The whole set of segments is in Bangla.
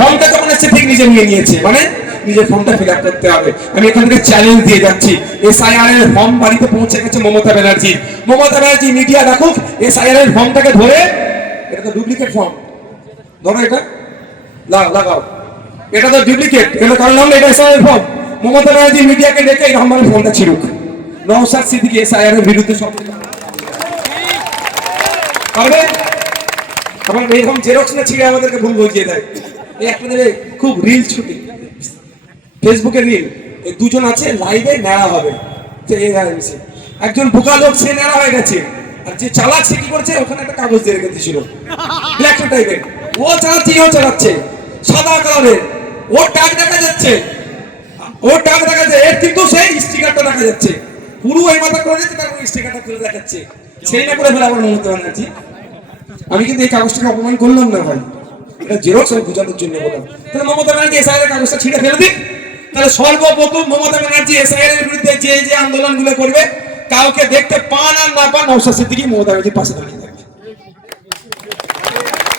ফর্মটা যখন এসে ঠিক নিজে নিয়ে নিয়েছে, মানে নিজের ফর্মটা ফিল আপ করতে হবে। আমি এখান থেকে চ্যালেঞ্জ দিয়ে যাচ্ছি, এসআইআর এর ফর্ম বাড়িতে পৌঁছে গেছে মমতা ব্যানার্জি। মমতা ব্যানার্জি মিডিয়া রাখুক, এসআইআর এর ফর্মটাকে ধরে, এটা তো ডুপ্লিকেট ফর্ম, ধরো এটা লাগাও, এটা তো ডুপ্লিকেট, এটা কারণ নাম এটা এসআইআর ফর্ম। মমতা ব্যানার্জি মিডিয়াকে ডেকে এরকম ভাবে ফর্মটা ছিড়ুক। নওশাদ সিদ্দিকী এসআইআর এর বিরুদ্ধে সব পারবে। আবার এরকম জেরক্স না ছিঁড়ে আমাদেরকে ভুল বুঝিয়ে দেয়। এই আপনাদের খুব রিল ছুটি, ফেসবুকে রিল, এই দুজন আছে লাইভে নেড়া হবে, একজন বোকা লোক সে নেড়া হয়ে গেছে, আর যে চালাক সে কি করছে, ওখানে একটা কাগজ দিয়ে রেখে দিয়েছিল ব্ল্যাক টাইপের, ও চালাচ্ছে, ও চালাচ্ছে সাদা কালারের, ওর ট্যাগ দেখা যাচ্ছে, ওর ট্যাগ দেখা যাচ্ছে, এর কিন্তু সেই স্টিকারটা দেখা যাচ্ছে, পুরো এই মাথা করে দিচ্ছে, তারপর স্টিকারটা খুলে দেখাচ্ছে, সেই না করে ফেলে আমার মমতা ব্যানার্জি। আমি কিন্তু এই কাগজটাকে অপমান করলাম না ভাই, এটা জেরক্স আমি বোঝানোর জন্য বললাম। তাহলে মমতা ব্যানার্জি এসআইআর কাগজটা ছিঁড়ে ফেলে দিন। তাহলে সর্বপ্রথম মমতা ব্যানার্জি এসআইআর এর বিরুদ্ধে যে যে আন্দোলনগুলো করবে, কাউকে দেখতে পান আর না পান, নওশাদ সিদ্দিকী মমতা ব্যানার্জির পাশে দাঁড়িয়ে থাকবে।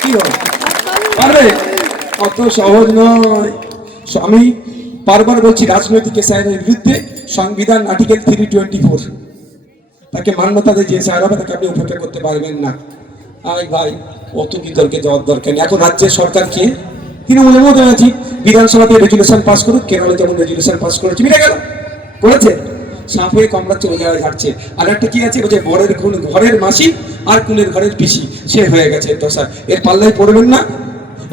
কি হবে, পারবে? অত সহজ নয়। আমি বারবার বলছি, রাজনৈতিক এসআইআর এর বিরুদ্ধে সংবিধান আর্টিকেল 324 তাকে মান্যতা দিয়ে যে এসআইআর হবে, তাকে আপনি উপেক্ষা করতে পারবেন না। আই ভাই, অত বিতর্কে যাওয়ার দরকার নেই। এখন রাজ্যের সরকার কে? তৃণমূলের মধ্যে আছি, বিধানসভাতে রেজুলেশন পাস করুক, কেরলে যেমন রেজুলেশন পাস করেছে, মিটে গেল, করেছে, সাপে কামড়াচ্ছে, ওই জায়গায় ঝাড়ছে। আর একটা কি আছে, বলছে বরের খুন ঘরের মাসি আর কুলের ঘরের পিসি, সে হয়ে গেছে দশা। এর পাল্লায় পড়বেন না।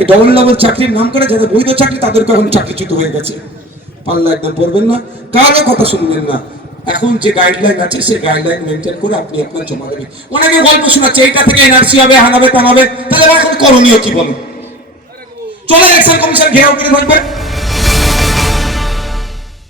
এই ডবল ডবল চাকরির নাম করে যাদের বৈধ চাকরি, তাদেরকে এখন চাকরিচ্যুত হয়ে গেছে, পাল্লা একদম পড়বেন না, কারো কথা শুনবেন না। এখন যে গাইডলাইন আছে, সেই গাইডলাইন মেনটেন করে আপনি আপনার জমা দেবেন। অনেকে গল্প শোনাচ্ছে, এইটা থেকে এনআরসি হবে, হানাবে টানাবে, তাহলে এখন করণীয় কি বলুন? চলে ইলেকশন কমিশন ঘেরাও করে থাকবে।